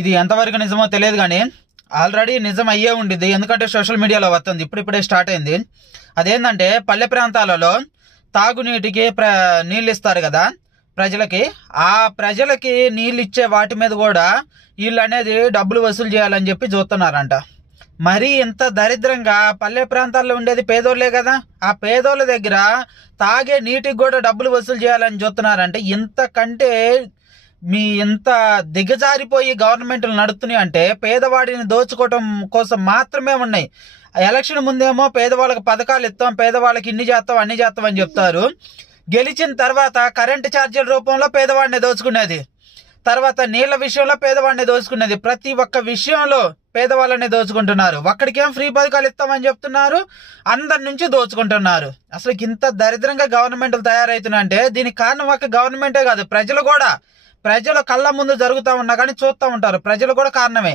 ఇది ఎంతవరకు నిజమో తెలియదు కానీ ఆల్రెడీ నిజం అయ్యే ఉండిద్ది. ఎందుకంటే సోషల్ మీడియాలో వస్తుంది, ఇప్పుడిప్పుడే స్టార్ట్ అయింది. అదేంటంటే పల్లె ప్రాంతాలలో తాగునీటికి నీళ్ళు ఇస్తారు కదా ప్రజలకి. ఆ ప్రజలకి నీళ్ళు ఇచ్చే వాటి మీద కూడా వీళ్ళు అనేది డబ్బులు వసూలు చేయాలని చెప్పి చూస్తున్నారంట. మరీ ఇంత దరిద్రంగా పల్లె ప్రాంతాల్లో ఉండేది పేదోళ్ళే కదా, ఆ పేదోళ్ళ దగ్గర తాగే నీటికి కూడా డబ్బులు వసూలు చేయాలని చూస్తున్నారంటే ఇంతకంటే ఇంత దిగజారిపోయి గవర్నమెంట్లు నడుస్తున్నాయి అంటే పేదవాడిని దోచుకోవటం కోసం మాత్రమే ఉన్నాయి. ఎలక్షన్ ముందేమో పేదవాళ్ళకి పథకాలు ఇస్తాం, పేదవాళ్ళకి ఇన్ని చేస్తాం అన్ని చేస్తాం అని చెప్తారు. గెలిచిన తర్వాత కరెంటు ఛార్జీల రూపంలో పేదవాడిని దోచుకునేది, తర్వాత నీళ్ళ విషయంలో పేదవాడిని దోచుకునేది, ప్రతి ఒక్క విషయంలో పేదవాళ్ళని దోచుకుంటున్నారు. ఒక్కడికేం ఫ్రీ పథకాలు ఇస్తామని చెప్తున్నారు, అందరి నుంచి దోచుకుంటున్నారు. అసలు ఇంత దరిద్రంగా గవర్నమెంట్లు తయారవుతున్నాయంటే దీనికి కారణం ఒక గవర్నమెంటే కాదు, ప్రజలు కూడా. ప్రజల కళ్ళ ముందు జరుగుతూ ఉన్నా కానీ చూస్తూ ఉంటారు, ప్రజలు కూడా కారణమే.